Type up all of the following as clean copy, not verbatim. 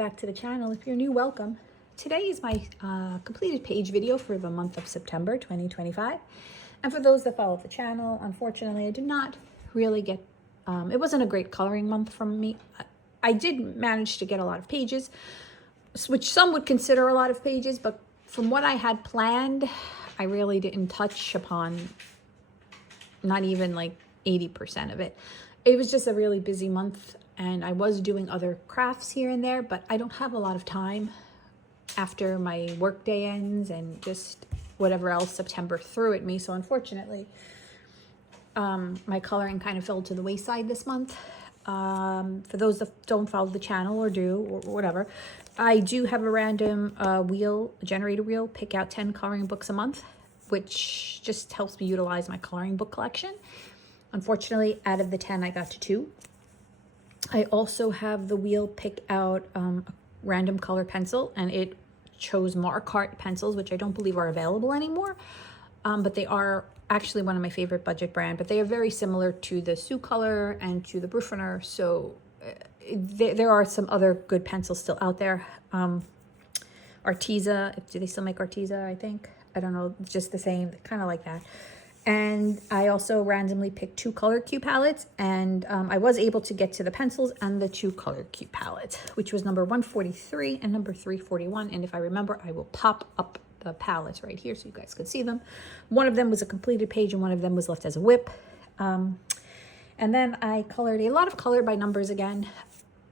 back to the channel. If you're new, welcome. Today is my completed page video for the month of September 2025. And for those that follow the channel, unfortunately, I did not really get, it wasn't a great coloring month from me. I did manage to get a lot of pages, which some would consider a lot of pages, but from what I had planned, I really didn't touch upon not even like 80% of it. It was just a really busy month. And I was doing other crafts here and there, but I don't have a lot of time after my work day ends and just whatever else September threw at me. So unfortunately, my coloring kind of fell to the wayside this month. For those that don't follow the channel or do, or whatever, I do have a random generator wheel, pick out 10 coloring books a month, which just helps me utilize my coloring book collection. Unfortunately, out of the 10, I got to 2. I also have the wheel pick out a random color pencil, and it chose Markart pencils, which I don't believe are available anymore. But they are actually one of my favorite budget brand, but they are very similar to the Sioux Color and to the Bruffner. So there are some other good pencils still out there. Arteza, do they still make Arteza? I think. I don't know, just the same, kind of like that. And I also randomly picked 2 color cue palettes, and I was able to get to the pencils and the 2 color cue palettes, which was number 143 and number 341. And if I remember, I will pop up the palettes right here so you guys could see them. One of them was a completed page and one of them was left as a whip. And then I colored a lot of color by numbers again.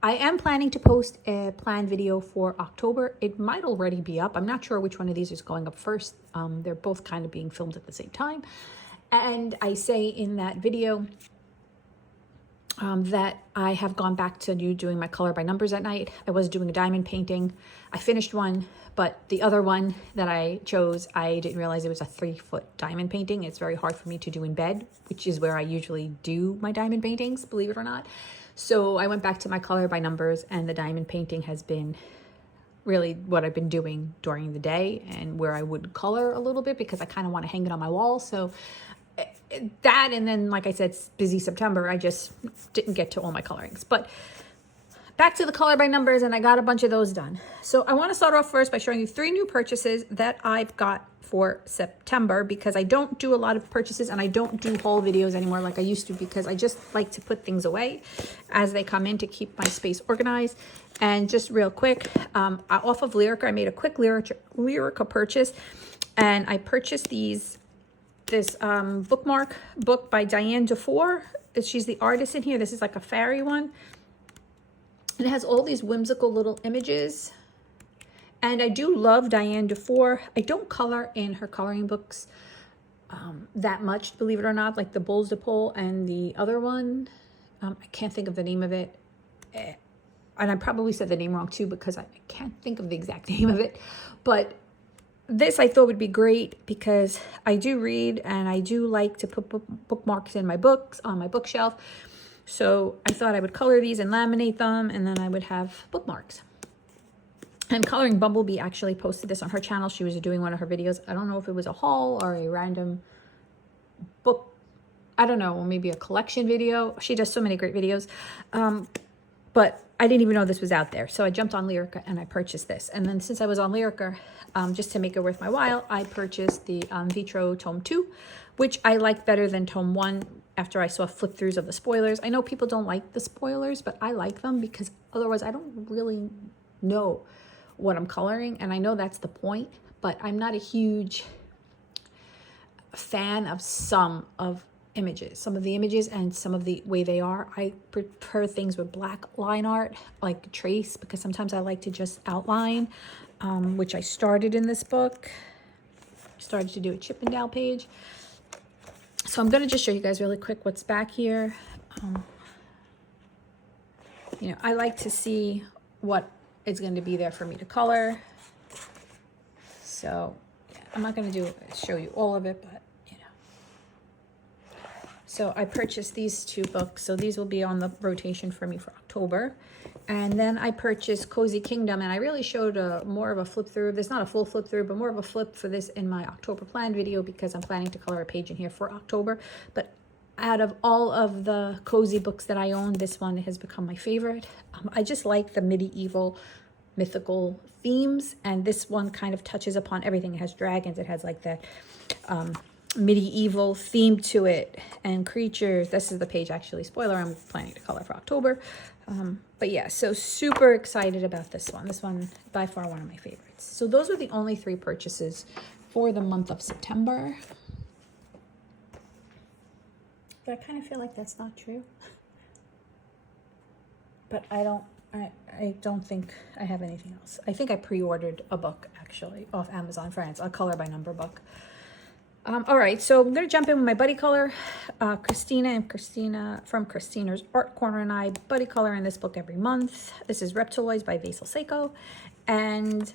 I am planning to post a planned video for October. It might already be up. I'm not sure which one of these is going up first. They're both kind of being filmed at the same time. And I say in that video that I have gone back to doing my color by numbers at night. I was doing a diamond painting. I finished one, but the other one that I chose, I didn't realize it was a 3-foot diamond painting. It's very hard for me to do in bed, which is where I usually do my diamond paintings, believe it or not. So I went back to my color by numbers, and the diamond painting has been really what I've been doing during the day, and where I would color a little bit because I kind of want to hang it on my wall. So that, and then like I said, it's busy September, I just didn't get to all my colorings. But back to the color by numbers, and I got a bunch of those done. So I want to start off first by showing you 3 new purchases that I've got for September, because I don't do a lot of purchases and I don't do haul videos anymore like I used to, because I just like to put things away as they come in to keep my space organized. And just real quick, off of Lyrica, I made a quick Lyrica purchase, and I purchased this bookmark book by Diane Dufour. She's the artist in here. This is like a fairy one. And it has all these whimsical little images. And I do love Diane Dufour. I don't color in her coloring books that much, believe it or not, like the Bulls de Pole and the other one. I can't think of the name of it. And I probably said the name wrong too, because I can't think of the exact name of it. But this I thought would be great because I do read and I do like to put bookmarks in my books on my bookshelf. So I thought I would color these and laminate them, and then I would have bookmarks. And Coloring Bumblebee actually posted this on her channel. She was doing one of her videos. I don't know if it was a haul or a random book. I don't know, or maybe a collection video. She does so many great videos. But I didn't even know this was out there. So I jumped on Lyrica and I purchased this. And then since I was on Lyrica, just to make it worth my while, I purchased the Vitro Tome 2, which I like better than Tome 1 after I saw flip-throughs of the spoilers. I know people don't like the spoilers, but I like them because otherwise I don't really know what I'm coloring. And I know that's the point, but I'm not a huge fan of some of the images and some of the way they are. I prefer things with black line art, like trace, because sometimes I like to just outline, which I started in this book. Started to do a Chippendale page. So I'm going to just show you guys really quick what's back here. You know, I like to see what is going to be there for me to color. So yeah, I'm not going to show you all of it, but so I purchased these 2 books. So these will be on the rotation for me for October. And then I purchased Cozy Kingdom, and I really showed more of a flip through. There's not a full flip through, but more of a flip for this in my October plan video, because I'm planning to color a page in here for October. But out of all of the cozy books that I own, this one has become my favorite. I just like the medieval mythical themes, and this one kind of touches upon everything. It has dragons, it has like that medieval theme to it, and creatures. This is the page, actually, spoiler, I'm planning to color for October. But yeah, so super excited about this one. This one, by far, one of my favorites. So those were the only 3 purchases for the month of September. But I kind of feel like that's not true. But I don't think I have anything else. I think I pre-ordered a book, actually, off Amazon France, a color by number book. All right, so I'm going to jump in with my buddy color. Christina from Christina's Art Corner and I buddy color in this book every month. This is Reptiloids by Vasil Seiko. And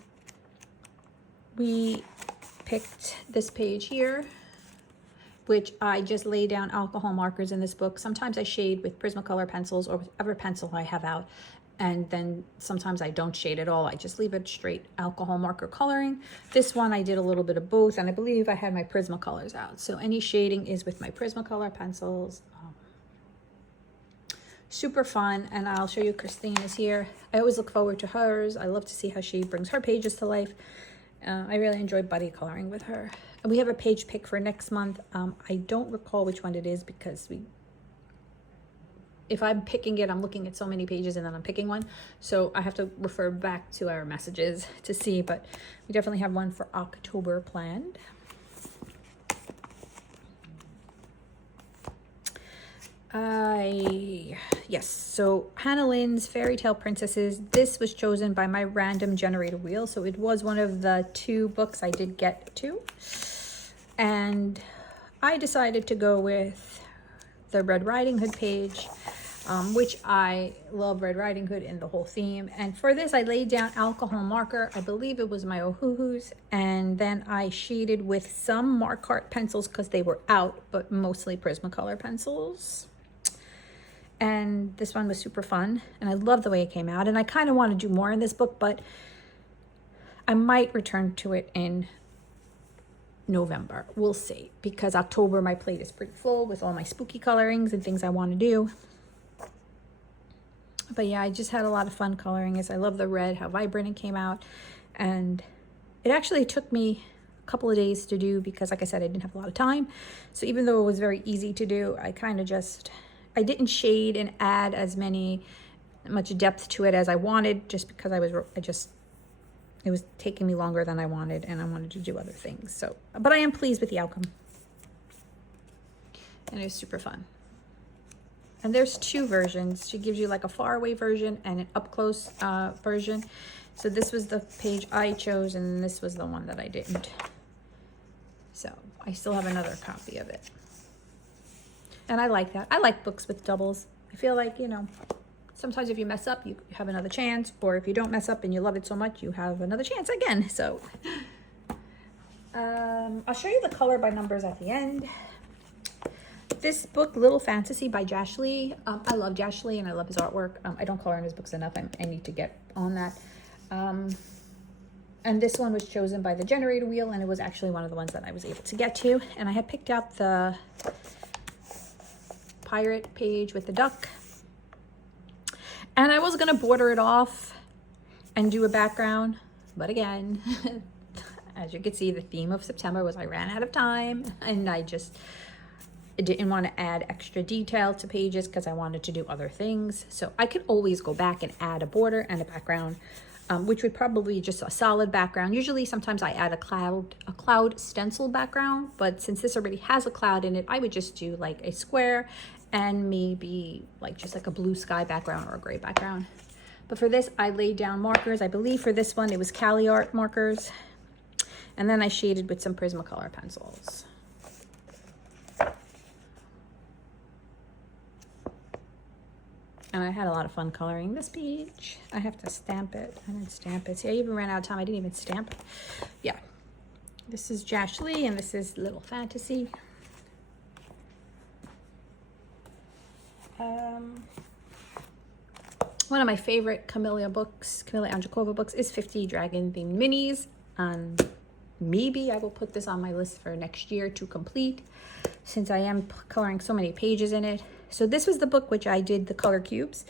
we picked this page here, which I just lay down alcohol markers in this book. Sometimes I shade with Prismacolor pencils or whatever pencil I have out. And then sometimes I don't shade at all. I just leave it straight alcohol marker coloring. This one I did a little bit of both, and I believe I had my Prismacolors out. So any shading is with my Prismacolor pencils. Super fun, and I'll show you Christina's here. I always look forward to hers. I love to see how she brings her pages to life. I really enjoy buddy coloring with her. And we have a page pick for next month. I don't recall which one it is because if I'm picking it, I'm looking at so many pages and then I'm picking one. So I have to refer back to our messages to see, but we definitely have one for October planned. Yes, so Hannah Lynn's Fairy Tale Princesses. This was chosen by my random generator wheel. So it was one of the 2 books I did get to. And I decided to go with the Red Riding Hood page, which I love Red Riding Hood and the whole theme. And for this, I laid down alcohol marker. I believe it was my Ohuhus. And then I shaded with some Markart pencils because they were out, but mostly Prismacolor pencils. And this one was super fun. And I love the way it came out. And I kind of want to do more in this book, but I might return to it in November. We'll see, because October my plate is pretty full with all my spooky colorings and things I want to do. But yeah, I just had a lot of fun coloring this. I love the red, how vibrant it came out. And it actually took me a couple of days to do because, like I said, I didn't have a lot of time. So even though it was very easy to do, I kind of I didn't shade and add as much depth to it as I wanted, just because it was taking me longer than I wanted, and I wanted to do other things. So, but I am pleased with the outcome. And it was super fun. And there's 2 versions. She gives you like a faraway version and an up close version. So this was the page I chose, and this was the one that I didn't. So I still have another copy of it. And I like that. I like books with doubles. I feel like, sometimes if you mess up, you have another chance. Or if you don't mess up and you love it so much, you have another chance again. So I'll show you the color by numbers at the end. This book, Little Fantasy by Josh Lee. I love Josh Lee and I love his artwork. I don't color in his books enough. I need to get on that. And this one was chosen by the generator wheel, and it was actually one of the ones that I was able to get to. And I had picked out the pirate page with the duck. And I was going to border it off and do a background. But again, as you can see, the theme of September was I ran out of time, and I didn't want to add extra detail to pages because I wanted to do other things. So I could always go back and add a border and a background, which would probably just a solid background. Usually sometimes I add a cloud stencil background, but since this already has a cloud in it, I would just do like a square and maybe like just like a blue sky background or a gray background. But for this, I laid down markers. I believe for this one, it was Cali Art markers. And then I shaded with some Prismacolor pencils. And I had a lot of fun coloring this page. I have to stamp it. I didn't stamp it. See, I even ran out of time. I didn't even stamp it. Yeah. This is Josh Lee, and this is Little Fantasy. One of my favorite Camilla Andrzejkova books is 50 Dragon Themed Minis. Maybe I will put this on my list for next year to complete, since I am coloring so many pages in it. So this was the book which I did the color cubes.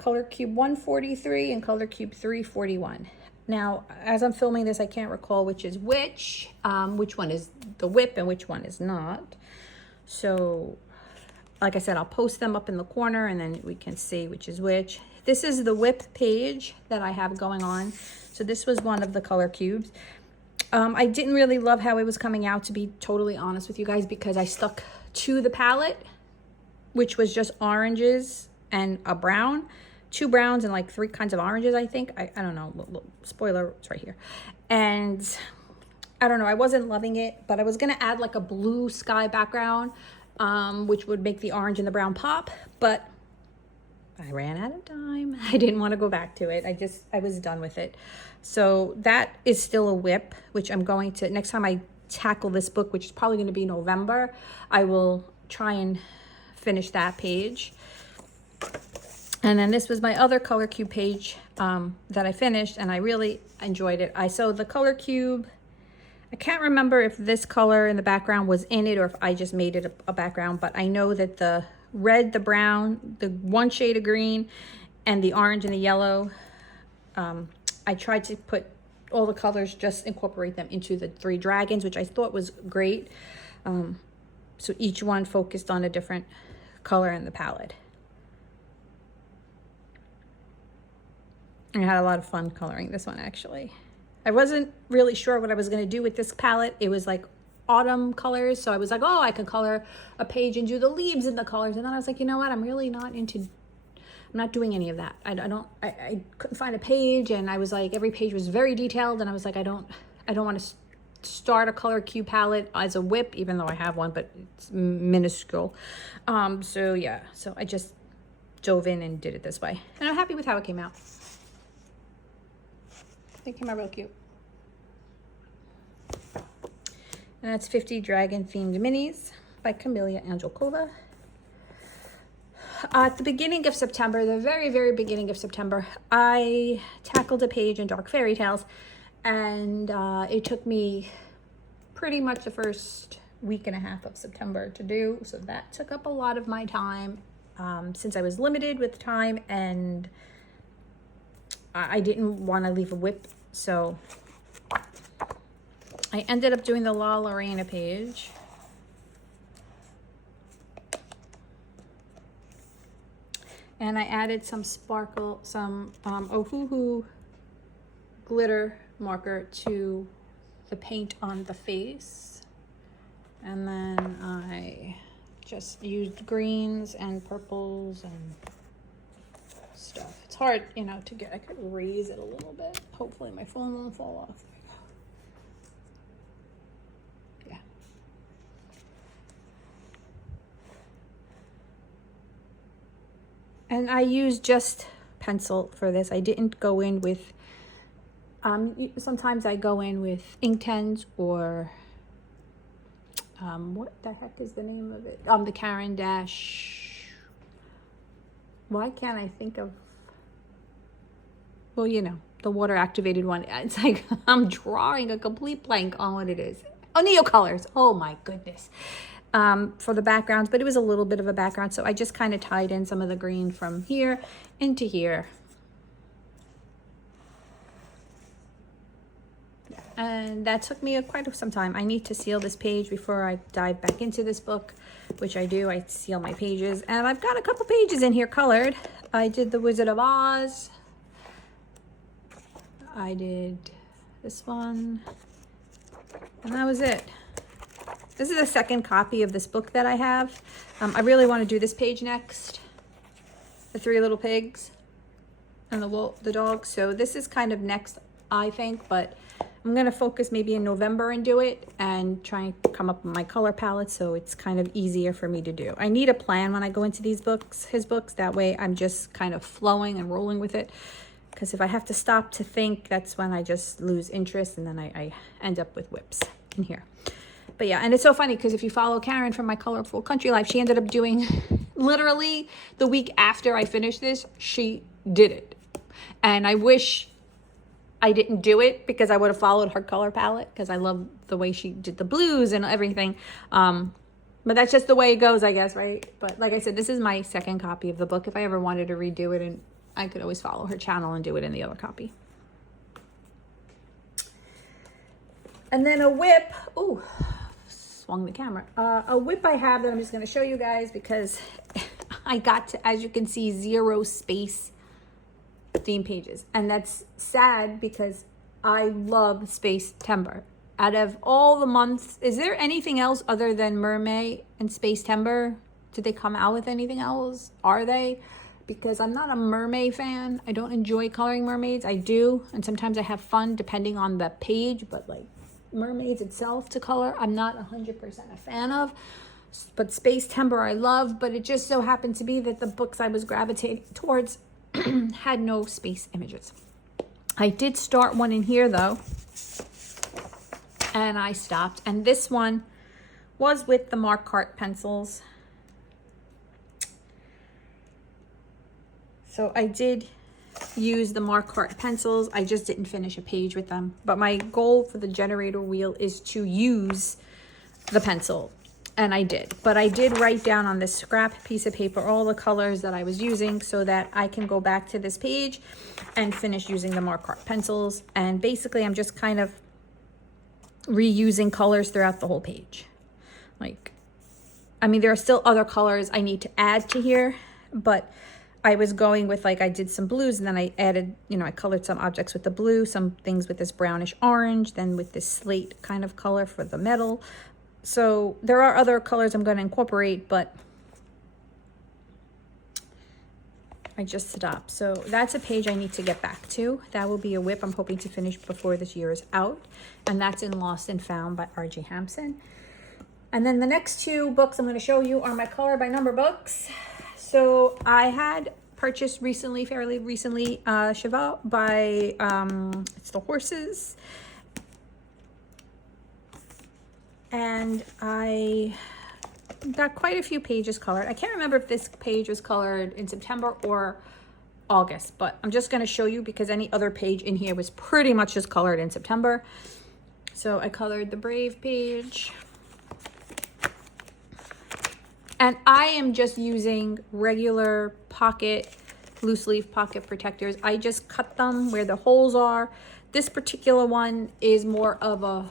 Color Cube 143 and Color Cube 341. Now, as I'm filming this, I can't recall which is which one is the whip and which one is not. So, like I said, I'll post them up in the corner and then we can see which is which. This is the whip page that I have going on. So this was one of the color cubes. I didn't really love how it was coming out, to be totally honest with you guys, because I stuck to the palette, which was just oranges and a brown. 2 browns and like 3 kinds of oranges, I think. I don't know. Look, spoiler, it's right here. And I don't know. I wasn't loving it, but I was going to add like a blue sky background, which would make the orange and the brown pop. But I ran out of time. I didn't want to go back to it. I was done with it. So that is still a whip, which I'm going to, next time I tackle this book, which is probably going to be November, I will try and finish that page. And then this was my other color cube page that I finished, and I really enjoyed it. So the color cube, I can't remember if this color in the background was in it or if I just made it a background, but I know that the red, the brown, the one shade of green, and the orange and the yellow, I tried to put all the colors, just incorporate them into the 3 dragons, which I thought was great. So each one focused on a different color in the palette. I had a lot of fun coloring this one, actually. I wasn't really sure what I was going to do with this palette. It was like autumn colors, so I was like, oh, I could color a page and do the leaves and the colors. And then I was like, you know what? I'm really not into, I'm not doing any of that. I couldn't find a page, and I was like, every page was very detailed, and I was like, I don't want to start a color cube palette as a whip, even though I have one, but it's minuscule. So yeah, so I just dove in and did it this way, and I'm happy with how it came out. It came out real cute. And that's 50 Dragon Themed Minis by Camelia Angelkova. At the beginning of September, the very, very beginning of September, I tackled a page in Dark Fairy Tales, and it took me pretty much the first week and a half of September to do. So that took up a lot of my time, since I was limited with time, and I didn't want to leave a whip, so I ended up doing the La Lorena page. And I added some sparkle, some Ohuhu glitter marker to the paint on the face. And then I just used greens and purples and stuff. It's hard, you know, to get. I could raise it a little bit. Hopefully my phone won't fall off. There we go. Yeah. And I used just pencil for this. I didn't go in with, sometimes I go in with Inktense or, what the heck is the name of it? The Caran d'Ache. Why can't I think of, well, you know, the water activated one. It's like I'm drawing a complete blank on what it is. Oh, Neocolors. Oh my goodness. For the backgrounds, but it was a little bit of a background, so I just kind of tied in some of the green from here into here. Yeah. And that took me quite some time. I need to seal this page before I dive back into this book, which I do. I seal my pages, and I've got a couple pages in here colored. I did the Wizard of Oz. I did this one, and that was it. This is a second copy of this book that I have. I really want to do this page next. The 3 little pigs and the dog. So this is kind of next, I think, but I'm going to focus maybe in November and do it and try and come up with my color palette so it's kind of easier for me to do. I need a plan when I go into these books, his books. That way I'm just kind of flowing and rolling with it. Because if I have to stop to think, that's when I just lose interest, and then I end up with whips in here. But yeah, and it's so funny because if you follow Karen from My Colorful Country Life, she ended up doing, literally the week after I finished this, she did it. And I wish I didn't do it because I would have followed her color palette, because I love the way she did the blues and everything. But that's just the way it goes, I guess, right? But like I said, this is my second copy of the book. If I ever wanted to redo it and I could always follow her channel and do it in the other copy. And then a whip. Ooh, swung the camera. A whip I have that I'm just going to show you guys because I got to, as you can see, 0 space theme pages. And that's sad because I love Spacetember. Out of all the months, is there anything else other than Mermaid and Spacetember? Did they come out with anything else? Are they? Because I'm not a mermaid fan. I don't enjoy coloring mermaids. I do, and sometimes I have fun depending on the page, but like mermaids itself to color, I'm not 100% a fan of. But Spacetember I love, but it just so happened to be that the books I was gravitating towards had no space images. I did start one in here though, and I stopped. And this one was with the Marquardt pencils. So I did use the Marquardt pencils. I just didn't finish a page with them. But my goal for the generator wheel is to use the pencil. And I did. But I did write down on this scrap piece of paper all the colors that I was using so that I can go back to this page and finish using the Marquardt pencils. And basically I'm just kind of reusing colors throughout the whole page. Like, I mean, there are still other colors I need to add to here, but I was going with, like, I did some blues and then I added, you know, I colored some objects with the blue, some things with this brownish orange, then with this slate kind of color for the metal. So there are other colors I'm going to incorporate, but I just stopped. So that's a page I need to get back to. That will be a whip I'm hoping to finish before this year is out. And that's in Lost and Found by R.J. Hampson. And then the next 2 books I'm going to show you are my color by number books. So I had purchased recently, fairly recently, Cheval by, it's the horses. And I got quite a few pages colored. I can't remember if this page was colored in September or August, but I'm just going to show you because any other page in here was pretty much just colored in September. So I colored the Brave page. And I am just using regular pocket, loose leaf pocket protectors. I just cut them where the holes are. This particular one is more of a,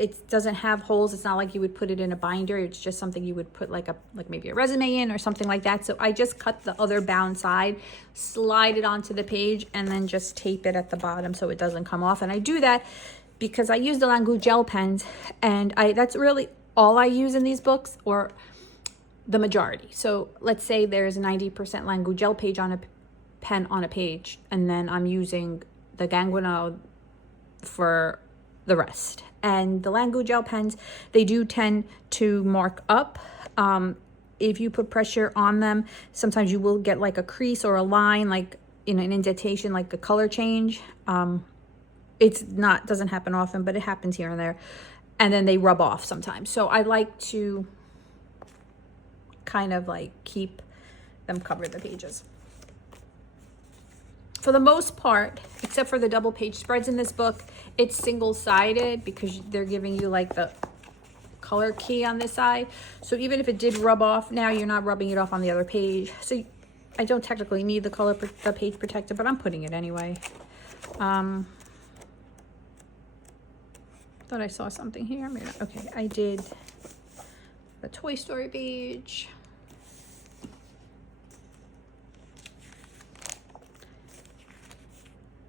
it doesn't have holes. It's not like you would put it in a binder. It's just something you would put like maybe a resume in or something like that. So I just cut the other bound side, slide it onto the page, and then just tape it at the bottom so it doesn't come off. And I do that because I use the Langu gel pens, and that's really all I use in these books, or the majority. So let's say there's 90% Langu gel page on a pen on a page, and then I'm using the Ganguino for the rest. And the Langu gel pens, they do tend to mark up. If you put pressure on them, sometimes you will get like a crease or a line, like in an indentation, like a color change. It's not, doesn't happen often, but it happens here and there. And then they rub off sometimes. So I like to kind of like keep them cover the pages. For the most part, except for the double page spreads in this book, it's single-sided because they're giving you like the color key on this side. So even if it did rub off, now you're not rubbing it off on the other page. So I don't technically need the page protector, but I'm putting it anyway. Thought I saw something here. Okay, I did the Toy Story page.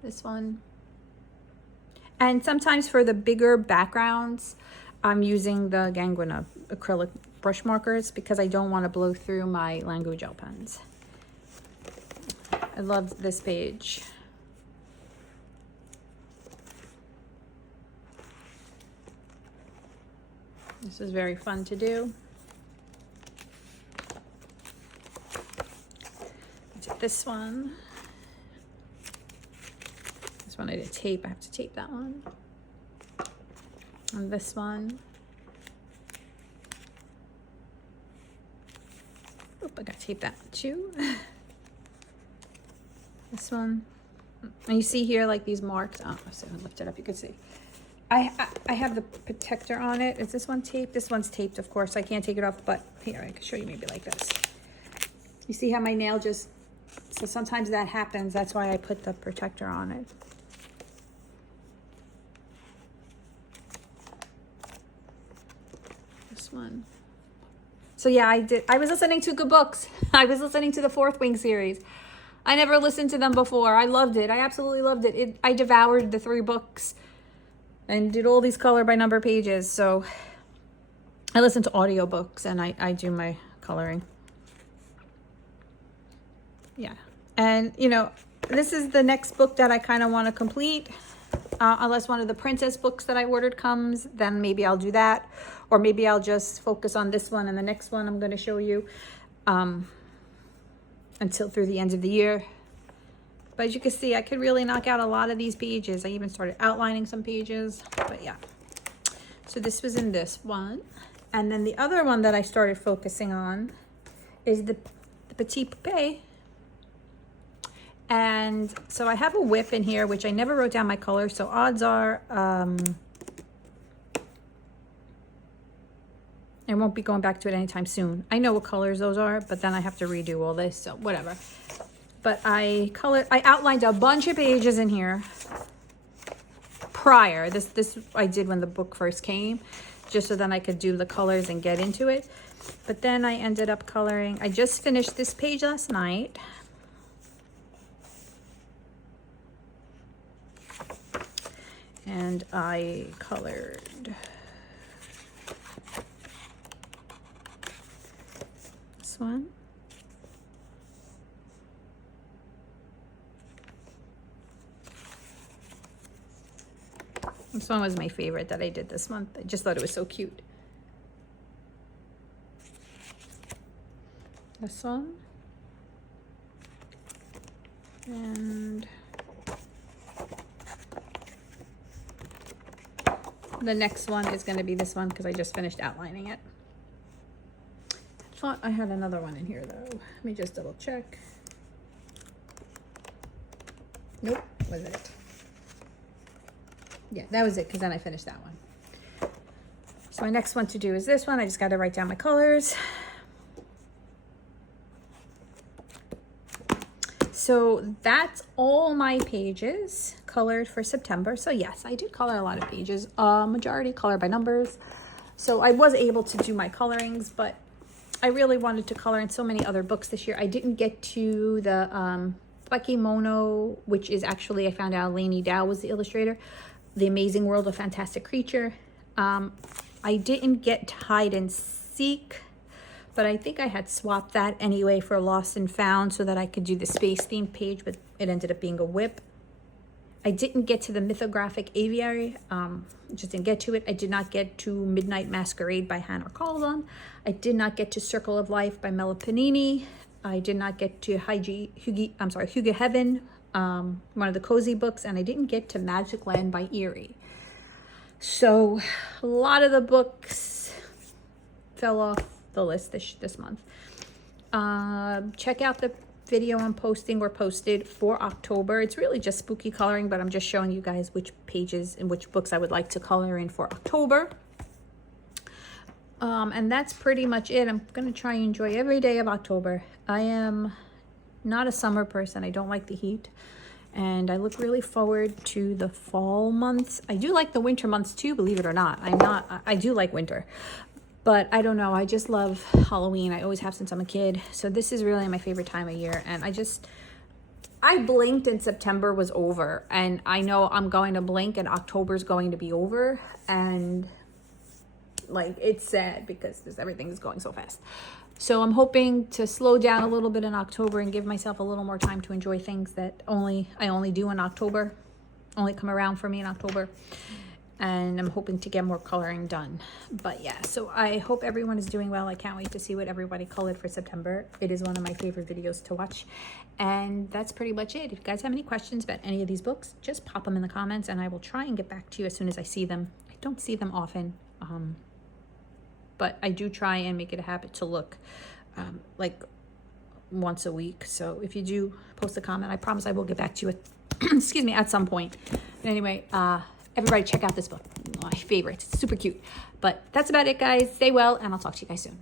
This one. And sometimes for the bigger backgrounds, I'm using the Ganguino acrylic brush markers because I don't want to blow through my Langu gel pens. I love this page. This is very fun to do. This one. This one I did tape. I have to tape that one. And this one. Oop, I got to tape that one too. This one. And you see here like these marks. Oh, so I lift it up, you can see. I have the protector on it. Is this one taped? This one's taped, of course. I can't take it off, but here, I can show you maybe like this. You see how my nail just So sometimes that happens. That's why I put the protector on it. This one. So yeah, I was listening to good books. I was listening to the Fourth Wing series. I never listened to them before. I loved it. I absolutely loved it. I devoured the 3 books and did all these color by number pages. So I listen to audiobooks and I do my coloring. Yeah. And, you know, this is the next book that I kind of want to complete. Unless one of the princess books that I ordered comes, then maybe I'll do that. Or maybe I'll just focus on this one and the next one I'm going to show you until through the end of the year. But as you can see, I could really knock out a lot of these pages. I even started outlining some pages. But yeah. So this was in this one. And then the other one that I started focusing on is the Petit Poupée. And so I have a whip in here, which I never wrote down my colors. So odds are I won't be going back to it anytime soon. I know what colors those are, but then I have to redo all this, so whatever. But I outlined a bunch of pages in here prior. This I did when the book first came, just so then I could do the colors and get into it. But then I ended up coloring. I just finished this page last night. And I colored this one. This one was my favorite that I did this month. I just thought it was so cute. This one. And the next one is going to be this one because I just finished outlining it. I thought I had another one in here though. Let me just double check. Nope, was it? Yeah, that was it because then I finished that one. So my next one to do is this one. I just got to write down my colors. So that's all my pages colored for September. So yes, I did color a lot of pages, majority color by numbers. So I was able to do my colorings, but I really wanted to color in so many other books this year. I didn't get to the Bakemono, which is actually, I found out Lainey Dow was the illustrator, The Amazing World of Fantastic Creature. I didn't get Hide and Seek, but I think I had swapped that anyway for Lost and Found so that I could do the space themed page, but it ended up being a whip. I didn't get to the Mythographic Aviary, just didn't get to it. I did not get to Midnight Masquerade by Hannah Carlson. I did not get to Circle of Life by Mela Panini. I did not get to Hugo Heaven, one of the cozy books, and I didn't get to Magic Land by Eerie. So a lot of the books fell off the list this month. Check out the video I'm posting or posted for October. It's really just spooky coloring, but I'm just showing you guys which pages and which books I would like to color in for October. And that's pretty much it. I'm going to try and enjoy every day of October. I am not a summer person. I don't like the heat. And I look really forward to the fall months. I do like the winter months too, believe it or not. I do like winter. But I don't know, I just love Halloween. I always have since I'm a kid. So this is really my favorite time of year. And I blinked and September was over. And I know I'm going to blink and October's going to be over. And like, it's sad because everything is going so fast. So I'm hoping to slow down a little bit in October and give myself a little more time to enjoy things that I only do in October, only come around for me in October. And I'm hoping to get more coloring done. But yeah, so I hope everyone is doing well. I can't wait to see what everybody colored for September. It is one of my favorite videos to watch. And that's pretty much it. If you guys have any questions about any of these books, just pop them in the comments and I will try and get back to you as soon as I see them. I don't see them often, but I do try and make it a habit to look like once a week. So if you do post a comment, I promise I will get back to you excuse me, at some point. But anyway, everybody check out this book. My favorite. It's super cute. But that's about it, guys. Stay well, and I'll talk to you guys soon.